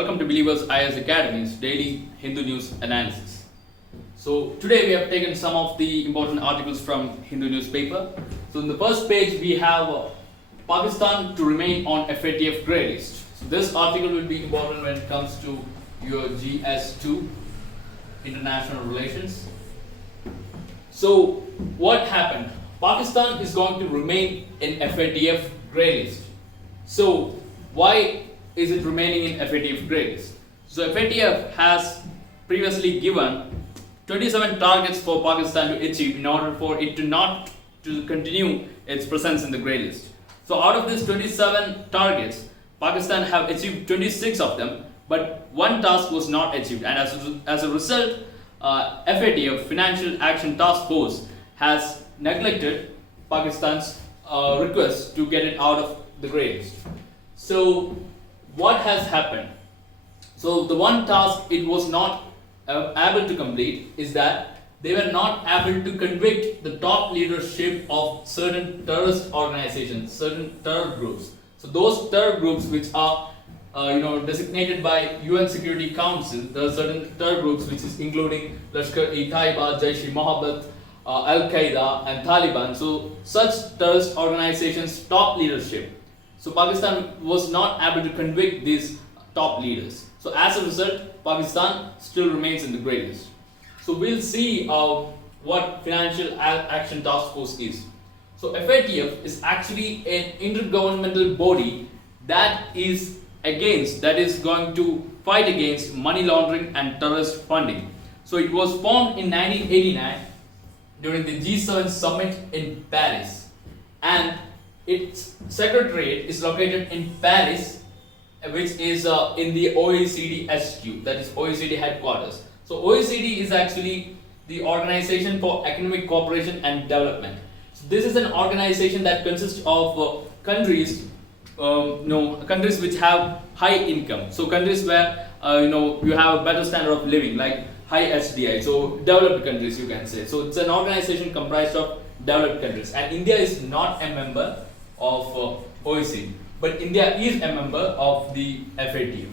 Welcome to Believers IAS Academy's daily Hindu news analysis. So today we have taken some of the important articles from Hindu newspaper. So in the first page we have Pakistan to remain on FATF Greylist. So this article will be important when it comes to your GS2 international relations. So what happened? Pakistan is going to remain in FATF Greylist. So why is it remaining in FATF Greylist? So FATF has previously given 27 targets for Pakistan to achieve in order for it to continue its presence in the Greylist. So out of these 27 targets, Pakistan have achieved 26 of them, but one task was not achieved, and as a result, FATF Financial Action Task Force has neglected Pakistan's request to get it out of the Greylist. So what has happened? So the one task it was not able to complete is that they were not able to convict the top leadership of certain terrorist organizations, certain terror groups. So those terror groups which are designated by UN Security Council, there are certain terror groups which is including Lashkar-e-Taiba, Jaish-e-Mohammed, Al-Qaeda and Taliban. So such terrorist organizations' top leadership. So Pakistan was not able to convict these top leaders. So as a result, Pakistan still remains in the grey list. So we'll see what Financial Action Task Force is. So FATF is actually an intergovernmental body that is going to fight against money laundering and terrorist funding. So it was formed in 1989 during the G7 summit in Paris, and its secretariat is located in Paris, which is in the OECD HQ, that is OECD headquarters. So OECD is actually the Organization for Economic Cooperation and Development. So this is an organization that consists of countries which have high income. So countries where you have a better standard of living, like high HDI, so developed countries you can say. So it's an organization comprised of developed countries, and India is not a member of OECD, but India is a member of the FATF.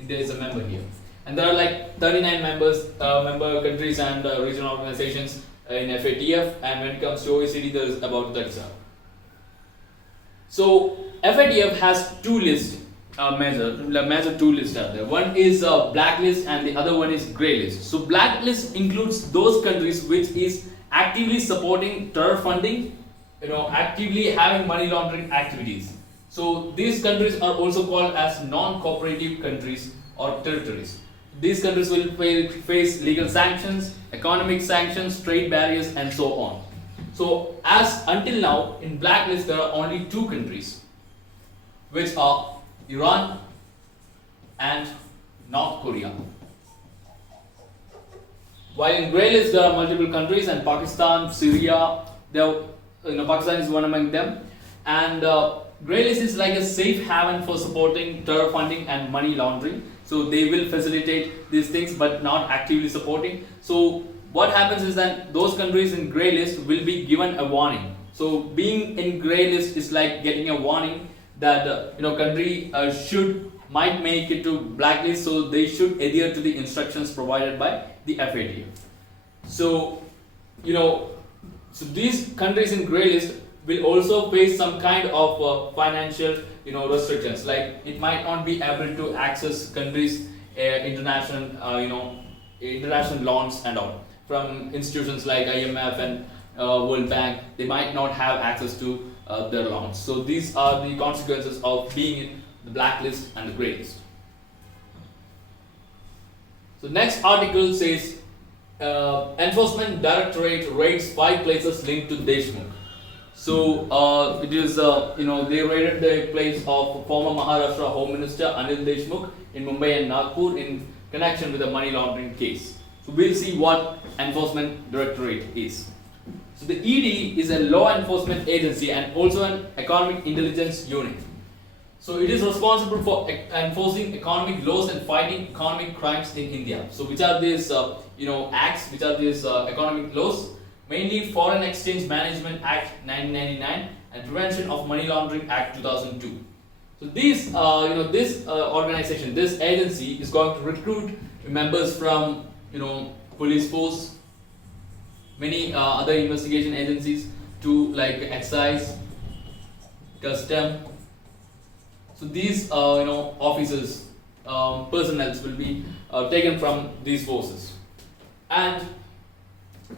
India is a member here, and there are like 39 member countries and regional organizations in FATF, and when it comes to OECD there is about 37. So FATF has two lists, major two lists are there. One is Blacklist and the other one is Greylist. So Blacklist includes those countries which is actively supporting terror funding, actively having money laundering activities. So these countries are also called as non-cooperative countries or territories. These countries will face legal sanctions, economic sanctions, trade barriers and so on. So as until now in Blacklist there are only two countries, which are Iran and North Korea. While in Greylist there are multiple countries, and Pakistan, Syria, Pakistan is one among them, and Greylist is like a safe haven for supporting terror funding and money laundering. So they will facilitate these things but not actively supporting. So what happens is that those countries in Greylist will be given a warning. So being in Greylist is like getting a warning that country might make it to Blacklist, so they should adhere to the instructions provided by the FATF. So so these countries in Greylist will also face some kind of financial restrictions, like it might not be able to access countries international loans and all from institutions like IMF and World Bank. They might not have access to their loans. So these are the consequences of being in the Blacklist and the Greylist. So next article says Enforcement Directorate raids 5 places linked to Deshmukh. So it is they raided the place of former Maharashtra Home Minister Anil Deshmukh in Mumbai and Nagpur in connection with a money laundering case. So we'll see what Enforcement Directorate is. So the ED is a law enforcement agency and also an economic intelligence unit. So it is responsible for enforcing economic laws and fighting economic crimes in India. So which are these acts, which are these economic laws? Mainly Foreign Exchange Management Act 1999 and Prevention of Money Laundering Act 2002. So this organization, this agency is going to recruit members from police force, many other investigation agencies, to like excise, custom. So these officers, personnel will be taken from these forces, and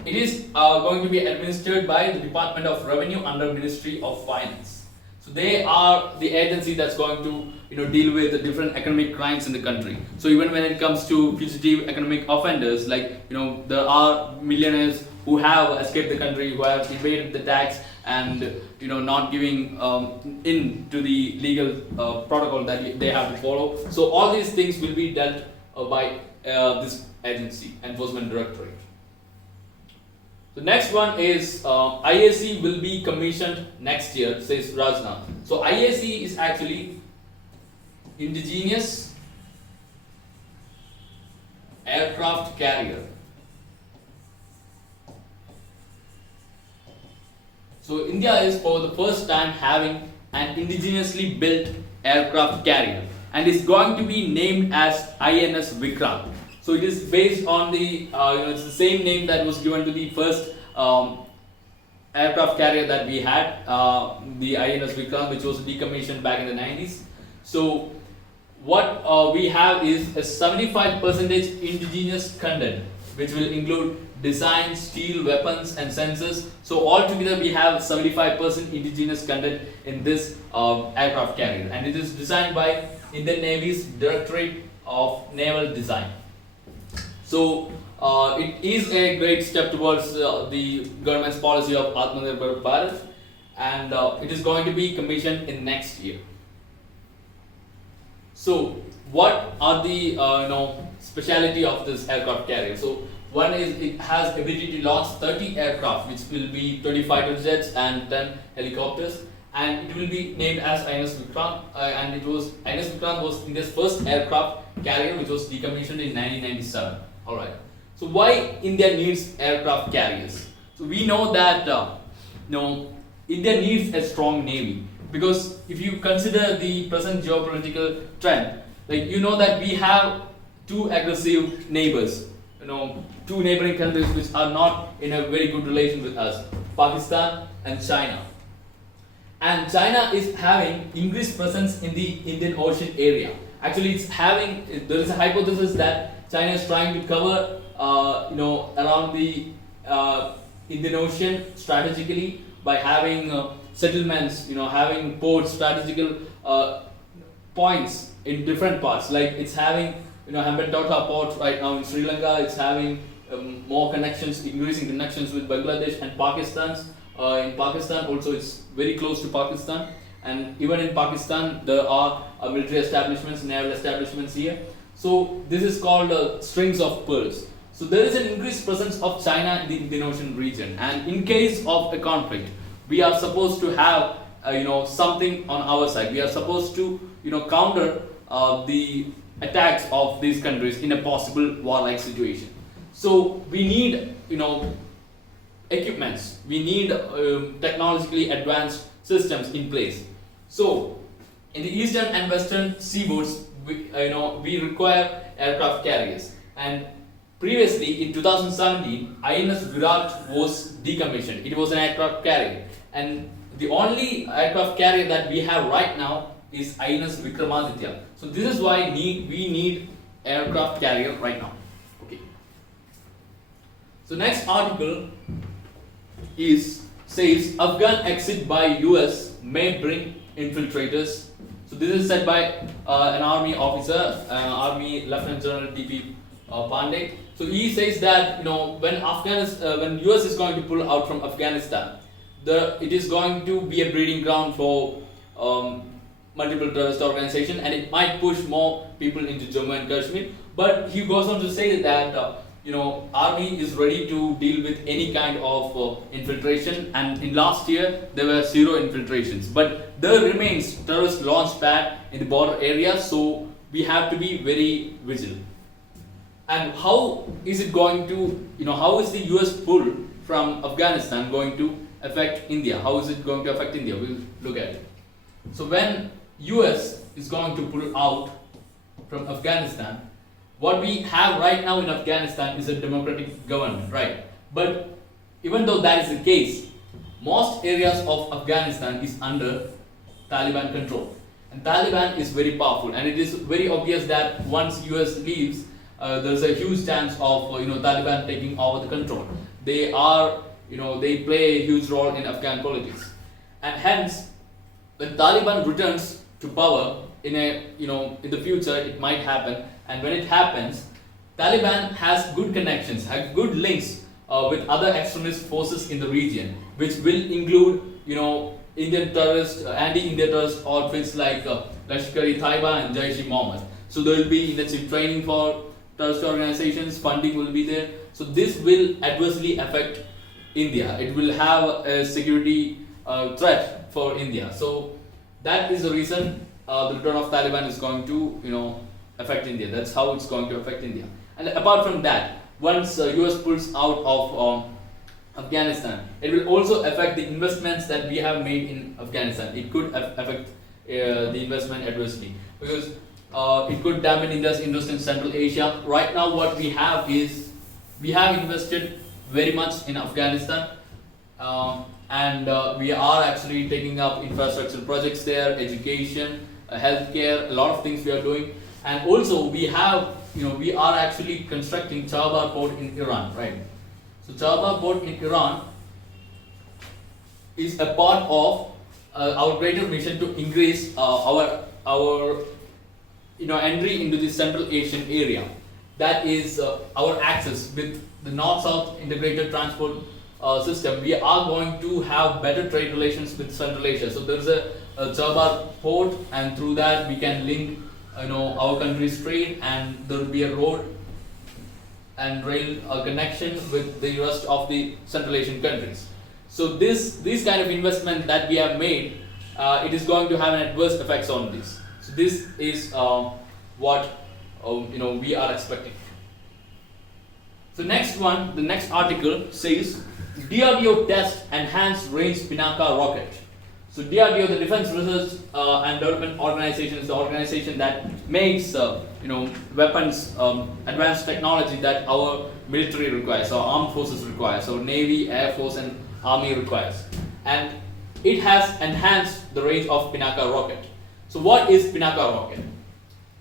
it is going to be administered by the Department of Revenue under Ministry of Finance. So they are the agency that's going to deal with the different economic crimes in the country. So even when it comes to fugitive economic offenders, like there are millionaires who have escaped the country, who have evaded the tax and not giving in to the legal protocol that they have to follow. So all these things will be dealt by this agency, Enforcement Directorate. The next one is IAC will be commissioned next year, says Rajnath. So IAC is actually Indigenous Aircraft Carrier. So India is for the first time having an indigenously built aircraft carrier, and is going to be named as INS Vikram. So it is based on the it's the same name that was given to the first aircraft carrier that we had, the INS Vikram, which was decommissioned back in the 90s. So what we have is a 75% indigenous content, which will include design, steel, weapons and sensors. So altogether we have 75% indigenous content in this aircraft carrier, and it is designed by Indian Navy's Directorate of Naval Design. So it is a great step towards the government's policy of Atmanirbhar Bharat, and it is going to be commissioned in next year. So what are the speciality of this aircraft carrier? So one is it has ability to launch 30 aircraft, which will be 20 fighter jets and 10 helicopters, and it will be named as INS Vikram, and INS Vikram was India's first aircraft carrier, which was decommissioned in 1997. Alright. So why India needs aircraft carriers? So we know that India needs a strong navy, because if you consider the present geopolitical trend, like that we have two aggressive neighbors, two neighboring countries which are not in a very good relation with us, Pakistan and China. And China is having increased presence in the Indian Ocean area. Actually, there is a hypothesis that China is trying to cover around the Indian Ocean strategically by having settlements, having ports, strategical points in different parts. Like it's having Hambantota port right now in Sri Lanka. It's having more connections, increasing connections with Bangladesh and Pakistan. In Pakistan also, it's very close to Pakistan, and even in Pakistan there are military establishments, naval establishments here. So this is called strings of pearls. So there is an increased presence of China in the Indian Ocean region, and in case of a conflict, we are supposed to have something on our side. We are supposed to counter the attacks of these countries in a possible war-like situation. So we need equipments, we need technologically advanced systems in place. So in the eastern and western seaboards, we require aircraft carriers, and previously in 2017 INS Virat was decommissioned. It was an aircraft carrier, and the only aircraft carrier that we have right now is INS Vikramaditya. So this is why we need aircraft carrier right now. Okay. So next article says Afghan exit by US may bring infiltrators. So this is said by an army officer, Army Lieutenant General T.P. Pandey. So he says that when US is going to pull out from Afghanistan, it is going to be a breeding ground for multiple terrorist organizations, and it might push more people into Jammu and Kashmir. But he goes on to say that army is ready to deal with any kind of infiltration, and in last year there were 0 infiltrations, but there remains terrorist launch pad in the border area, so we have to be very vigilant. And how is it going to, how is the US pull from Afghanistan going to affect India? How is it going to affect India? We'll look at it. So when US is going to pull out from Afghanistan, what we have right now in Afghanistan is a democratic government, right? But even though that is the case, most areas of Afghanistan is under Taliban control. And Taliban is very powerful, and it is very obvious that once US leaves, there's a huge chance of Taliban taking over the control. They are, they play a huge role in Afghan politics, and hence, when Taliban returns to power in the future, it might happen. And when it happens, Taliban has good connections, has good links with other extremist forces in the region, which will include, Indian terrorist, anti-Indian terrorist outfits like Lashkar-e-Taiba and Jaish-e-Mohammed. So there will be intensive training for terrorist organizations, funding will be there. So this will adversely affect India. It will have a security threat for India. So that is the reason the return of Taliban is going to, affect India. That's how it's going to affect India. And apart from that, once US pulls out of Afghanistan, it will also affect the investments that we have made in Afghanistan. It could affect the investment adversely, because it could dampen India's interest in Central Asia. Right now what we have is, we have invested very much in Afghanistan, and we are actually taking up infrastructure projects there, education, healthcare, a lot of things we are doing. And also we have, we are actually constructing Chabahar port in Iran, right? So Chabahar port in Iran is a part of our greater mission to increase our entry into the Central Asian area. That is our access with the North-South integrated transport system. We are going to have better trade relations with Central Asia. So there is a Chabahar port, and through that we can link our country's trade, and there will be a road and rail connection with the rest of the Central Asian countries. So this kind of investment that we have made, it is going to have an adverse effects on this. So this is what we are expecting. So the next article says DRDO test enhanced range Pinaka rocket. So DRDO, the Defense Research and Development Organization, is the organization that makes weapons, advanced technology that our military requires, our armed forces require, so Navy, Air Force and Army requires. And it has enhanced the range of Pinaka rocket. So what is Pinaka rocket?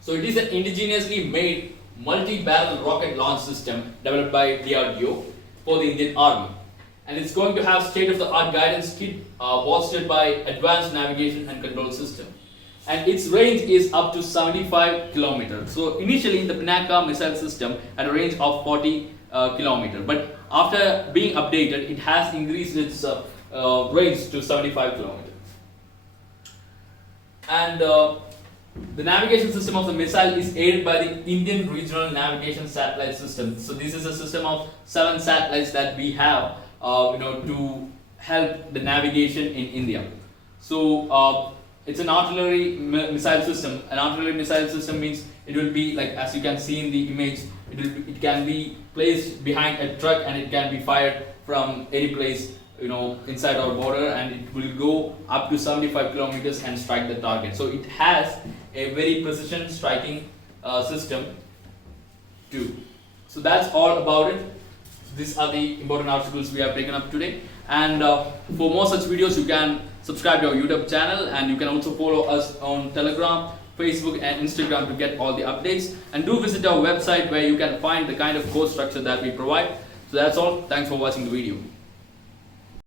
So it is an indigenously made multi-barrel rocket launch system developed by DRDO for the Indian Army. And it's going to have state-of-the-art guidance kit bolstered by advanced navigation and control system. And its range is up to 75 kilometers. So initially the Pinaka missile system had a range of 40 kilometers, but after being updated, it has increased its range to 75 kilometers. And the navigation system of the missile is aided by the Indian Regional Navigation Satellite System. So this is a system of 7 satellites that we have to help the navigation in India. So it's an artillery missile system. An artillery missile system means it will be like, as you can see in the image, it can be placed behind a truck and it can be fired from any place inside our border, and it will go up to 75 kilometers and strike the target. So it has a very precision striking system too. So that's all about it. These are the important articles we have taken up today, and for more such videos you can subscribe to our YouTube channel, and you can also follow us on Telegram, Facebook and Instagram to get all the updates, and do visit our website where you can find the kind of course structure that we provide. So that's all. Thanks for watching the video.